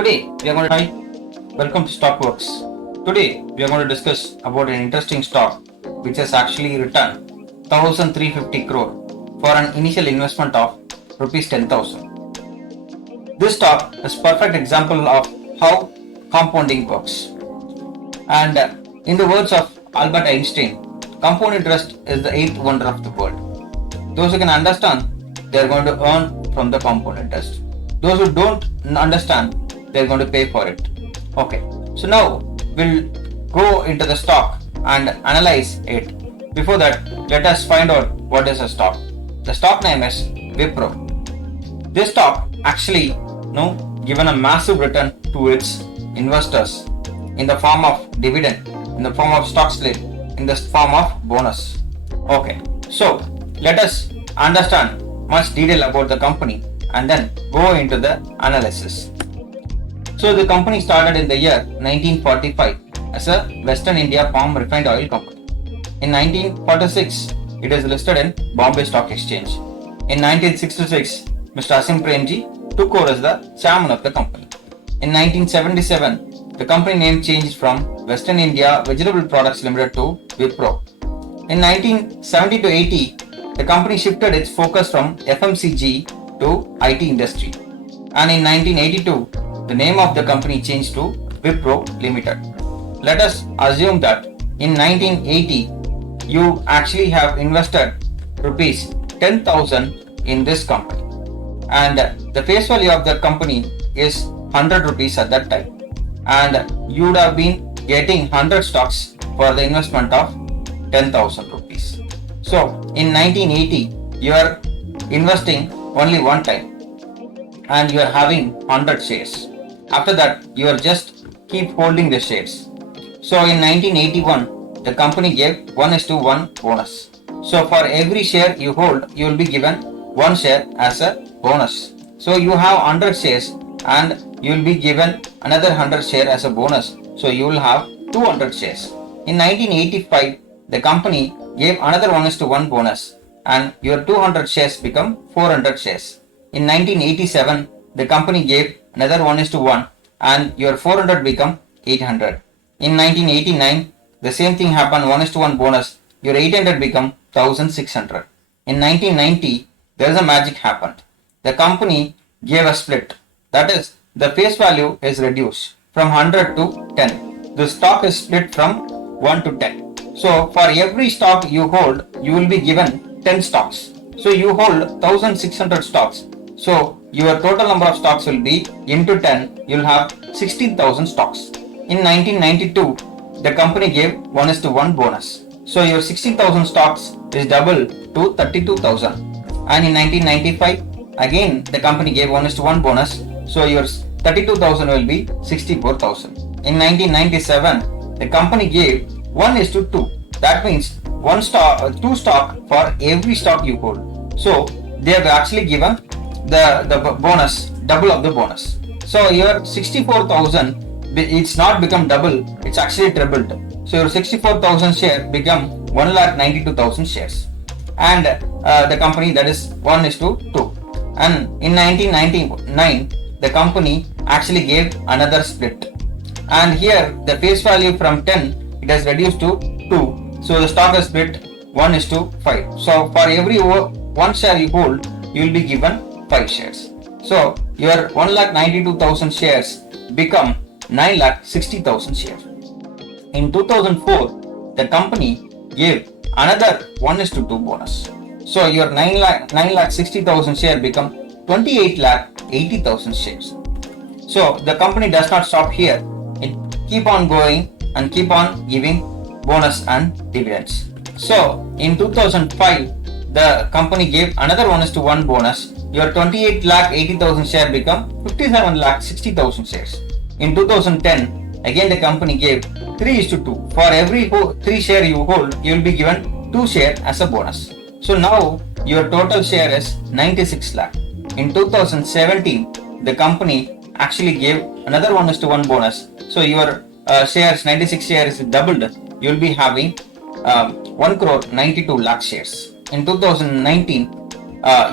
Today we are going to hi, welcome to Stockworks. Today we are going to discuss about an interesting stock which has actually returned 1350 crore for an initial investment of rupees 10,000. This stock is perfect example of how compounding works. And in the words of Albert Einstein, compound interest is the eighth wonder of the world. Those who can understand, they are going to earn from the compound interest. Those who don't understand, they are going to pay for it. Okay, so now we'll go into the stock and analyze it. Before that, let us find out what is a stock. The stock name is Wipro. This stock actually given a massive return to its investors in the form of dividend, in the form of stock split, in the form of bonus. Okay, so let us understand much detail about the company and then go into the analysis. So the company started in the year 1945 as a Western India Palm Refined Oil Company. In 1946, it is listed in Bombay Stock Exchange. In 1966, Mr. Asim Premji took over as the chairman of the company. In 1977, the company name changed from Western India Vegetable Products Limited to Wipro. In 1970 to 80, the company shifted its focus from FMCG to IT industry. And in 1982, the name of the company changed to Wipro Limited. Let us assume that in 1980, you actually have invested rupees 10,000 in this company. And the face value of the company is 100 rupees at that time. And you would have been getting 100 stocks for the investment of 10,000 rupees. So in 1980, you are investing only one time and you are having 100 shares. After that, you are just keep holding the shares. So in 1981, the company gave 1:1 bonus. So for every share you hold, you will be given one share as a bonus. So you have 100 shares and you will be given another 100 share as a bonus. So you will have 200 shares. In 1985, the company gave another 1:1 bonus and your 200 shares become 400 shares. In 1987, the company gave another 1:1 and your 400 become 800. In 1989, the same thing happened, 1:1 bonus, your 800 become 1600. In 1990, there is a magic happened. The company gave a split. That is, the face value is reduced from 100 to 10. The stock is split from 1 to 10. So for every stock you hold, you will be given 10 stocks. So you hold 1600 stocks. So your total number of stocks will be into 10, you will have 16,000 stocks. In 1992, the company gave 1:1 bonus. So your 16,000 stocks is double to 32,000. And in 1995, again the company gave 1:1 bonus. So your 32,000 will be 64,000. In 1997, the company gave 1:2. That means two stock for every stock you hold. So they have actually given the bonus, double of the bonus. So your 64,000, it's not become double, it's actually tripled. So your 64,000 share become 1,92,000 shares. And the company, that is 1:2. And in 1999, the company actually gave another split. And here the face value from 10, it has reduced to 2. So the stock is split 1:5. So for every one share you hold, you will be given 5 shares. So your 1,92,000 shares become 9,60,000 shares. In 2004, the company gave another 1:2 bonus. So your 9,60,000 share become 28,80,000 shares. So the company does not stop here. It keep on going and keep on giving bonus and dividends. So in 2005, the company gave another 1:1 bonus. Your 28,80,000 share become 57,60,000 shares. In 2010, again the company gave 3:2. For every 3 share you hold, you will be given 2 share as a bonus. So now your total share is 96 lakh. In 2017, the company actually gave another 1:1 bonus. So your shares, 96 shares is doubled. You will be having 1 crore 92 lakh shares. In 2019,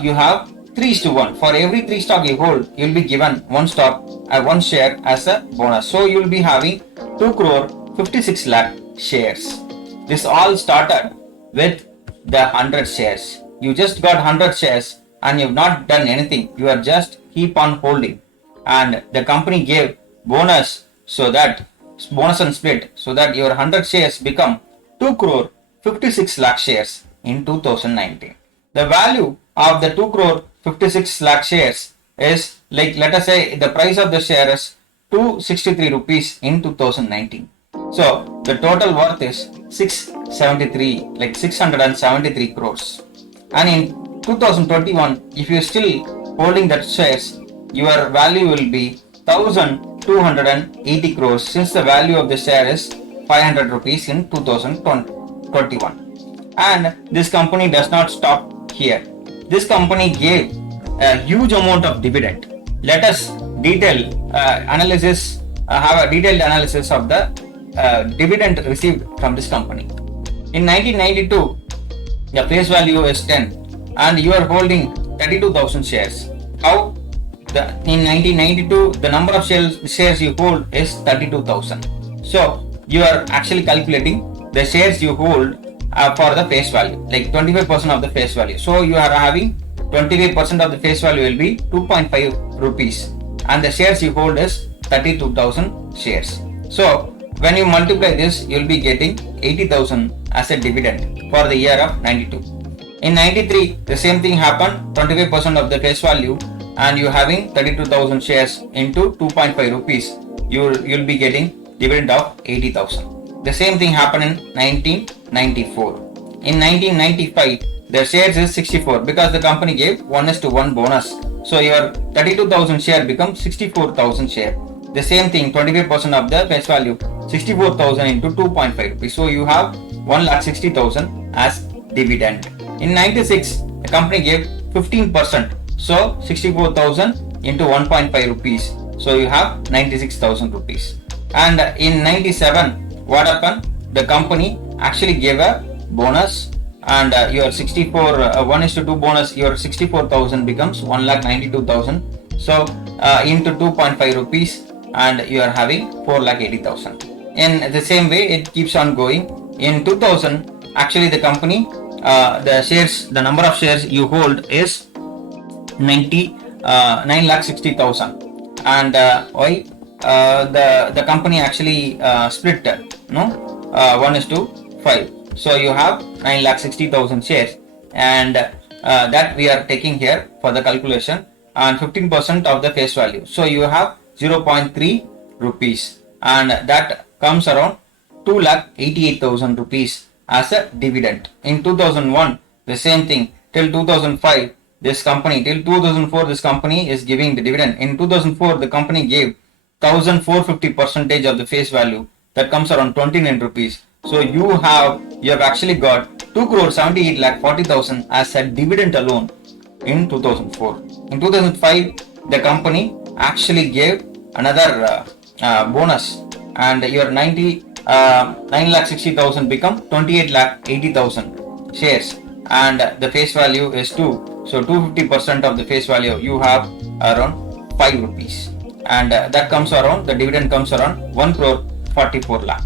you have 3 is to 1. For every 3 stock you hold, you will be given 1 stock, 1 share as a bonus. So you will be having 2 crore 56 lakh shares. This all started with the 100 shares. You just got 100 shares and you've not done anything. You are just keep on holding. And the company gave bonus so that bonus and split so that your 100 shares become 2 crore 56 lakh shares in 2019. The value of the 2 crore 56 lakh shares is, like, let us say the price of the share is 263 rupees in 2019. So the total worth is 673 crores. And in 2021, if you are still holding that shares, your value will be 1280 crores, since the value of the share is 500 rupees in 2021. And this company does not stop here. This company gave a huge amount of dividend. Let us have a detailed analysis of the dividend received from this company. In 1992, the face value is 10 and you are holding 32,000 shares. How? In 1992, the number of shares you hold is 32,000. So you are actually calculating the shares you hold for the face value, like 25% of the face value. So you are having 25% of the face value will be 2.5 rupees and the shares you hold is 32,000 shares. So when you multiply this, you will be getting 80,000 as a dividend for the year of 92. In 93, the same thing happened, 25% of the face value and you having 32,000 shares into 2.5 rupees, you will be getting dividend of 80,000. The same thing happened in 1994. In 1995, the shares is 64 because the company gave 1:1 bonus. So your 32,000 share becomes 64,000 share. The same thing, 25% of the face value, 64,000 into 2.5 rupees. So you have 1,60,000 as dividend. In 96, the company gave 15%. So 64,000 into 1.5 rupees. So you have 96,000 rupees. And in 97, what happened? The company actually gave a bonus and your 1:2 bonus, your 64,000 becomes 1,92,000. So into 2.5 rupees and you are having 4,80,000. In the same way, it keeps on going. In 2000, actually the company, the number of shares you hold is 9,60,000. And why? The company actually split 1:5. So you have 9,60,000 shares and that we are taking here for the calculation, and 15% of the face value. So you have 0.3 rupees and that comes around 2,88,000 rupees as a dividend. In 2001, the same thing. Till 2005, this company, till 2004, this company is giving the dividend. In 2004, the company gave 1,450% of the face value, that comes around 29 rupees. So you have actually got 2,78,40,000 as a dividend alone in 2004. In 2005, the company actually gave another bonus and your 9,60,000 become 28,80,000 shares and the face value is 2. So 250% of the face value, you have around 5 rupees. And that comes around, the dividend comes around 1 crore 44 lakh.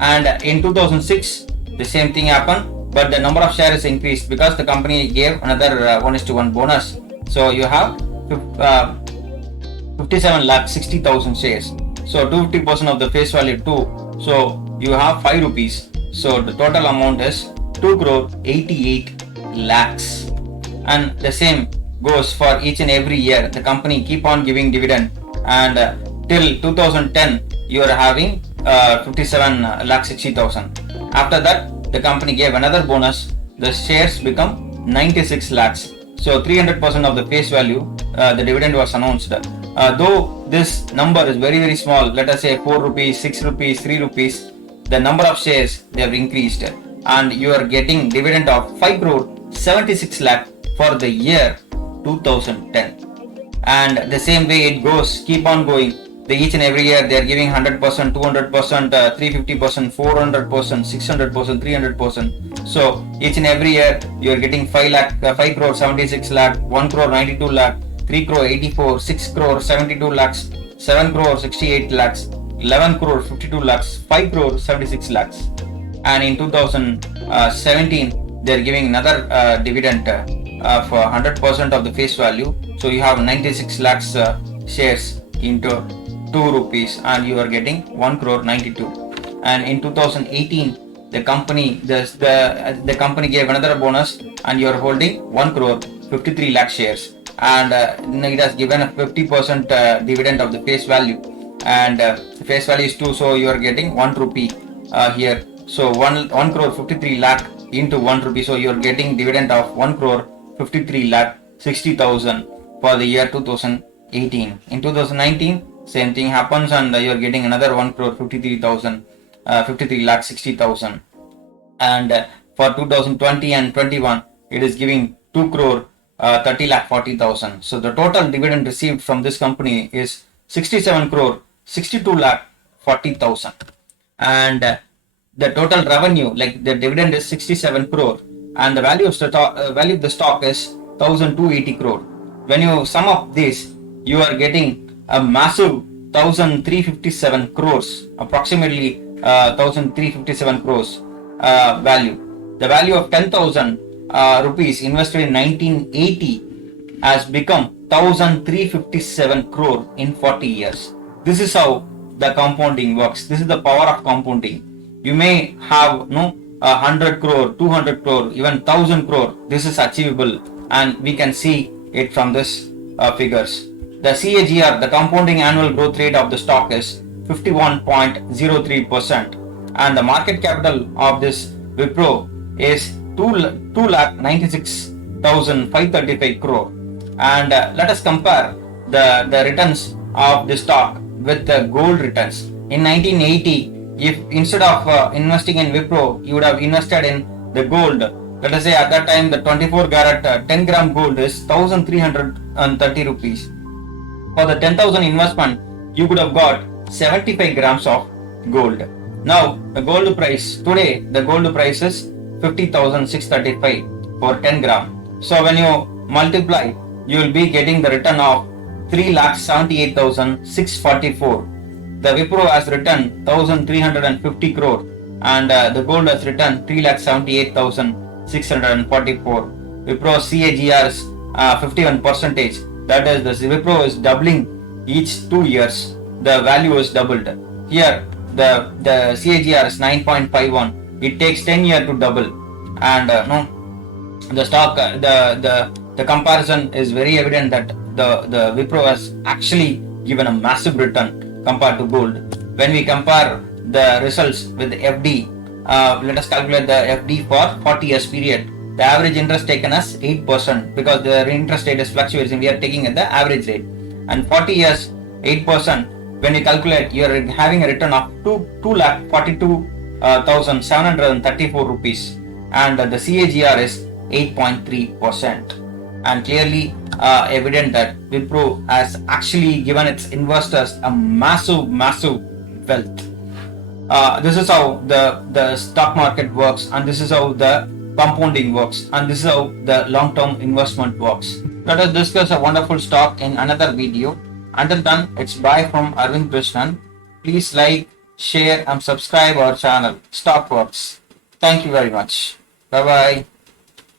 And in 2006, the same thing happened, but the number of shares increased because the company gave another 1:1 bonus. So you have 57,60,000 shares. So 250% of the face value 2. So you have 5 rupees. So the total amount is 2 crore 88 lakhs. And the same goes for each and every year. The company keep on giving dividend, and till 2010 you are having 57,60,000. After that, the company gave another bonus. The shares become 96 lakhs. So 300% of the face value, the dividend was announced. Though this number is very, very small, let us say 4 rupees, 6 rupees, 3 rupees, the number of shares they have increased, and you are getting dividend of 5 crore 76 lakh for the year 2010. And the same way it goes, keep on going. each and every year they are giving 100%, 200%, 350%, 400%, 600%, 300%. So each and every year you are getting 5 crore 76 lakh, 1 crore 92 lakh, 3 crore 84, 6 crore 72 lakhs, 7 crore 68 lakhs, 11 crore 52 lakhs, 5 crore 76 lakhs. And in 2017 they are giving another dividend for 100% of the face value. So you have 96 lakhs shares into 2 rupees and you are getting 1 crore 92. And in 2018 the company gave another bonus and you are holding 1 crore 53 lakh shares, and it has given a 50% dividend of the face value, and face value is 2, so you are getting 1 rupee here. So 1 crore 53 lakh into 1 rupee, so you are getting dividend of 1 crore 53 lakh 60,000 for the year 2018. In 2019 same thing happens and you are getting another 1 crore 53 lakh 60,000. And for 2020 and 21 it is giving 2 crore 30 lakh 40,000. So the total dividend received from this company is 67 crore 62 lakh 40,000. And the total revenue, like the dividend, is 67 crore and the value of the stock is 1,280 crore. When you sum up this, you are getting a massive 1,357 crores, approximately 1,357 crores value. The value of 10,000 rupees invested in 1980 has become 1,357 crore in 40 years. This is how the compounding works. This is the power of compounding. You may have 100 crore, 200 crore, even 1,000 crore. This is achievable, and we can see it from this figures. The CAGR, the compounding annual growth rate of the stock, is 51.03%, and the market capital of this Wipro is 2,96,535 crore. And let us compare the returns of the stock with the gold returns. In 1980, if instead of investing in Wipro, you would have invested in the gold. Let us say at that time the 24 karat 10 gram gold is 1,330 rupees. For the 10,000 investment, you could have got 75 grams of gold. Now the gold price today, the gold price is 50,635 for 10 gram. So when you multiply, you will be getting the return of 3,78,644. The Wipro has returned 1,350 crore and the gold has returned 3,78,644. Wipro's CAGR is 51%. That is, the Wipro is doubling each 2 years. The value is doubled. Here the CAGR is 9.51. It takes 10 years to double, and the stock the comparison is very evident that the Wipro has actually given a massive return compared to gold. When we compare the results with the FD, let us calculate the FD for 40 years period. The average interest taken as 8% because the interest rate is fluctuating. We are taking at the average rate, and 40 years 8%. When we calculate, you are having a return of 2,42,734 rupees, and the CAGR is 8.3%. And clearly evident that Wipro has actually given its investors a massive wealth. This is how the stock market works, and this is how the compounding works, and this is how the long-term investment works. Let us discuss a wonderful stock in another video. Until then, it's bye from Arvind Krishnan. Please like, share and subscribe our channel Stockworks. Thank you very much. Bye bye.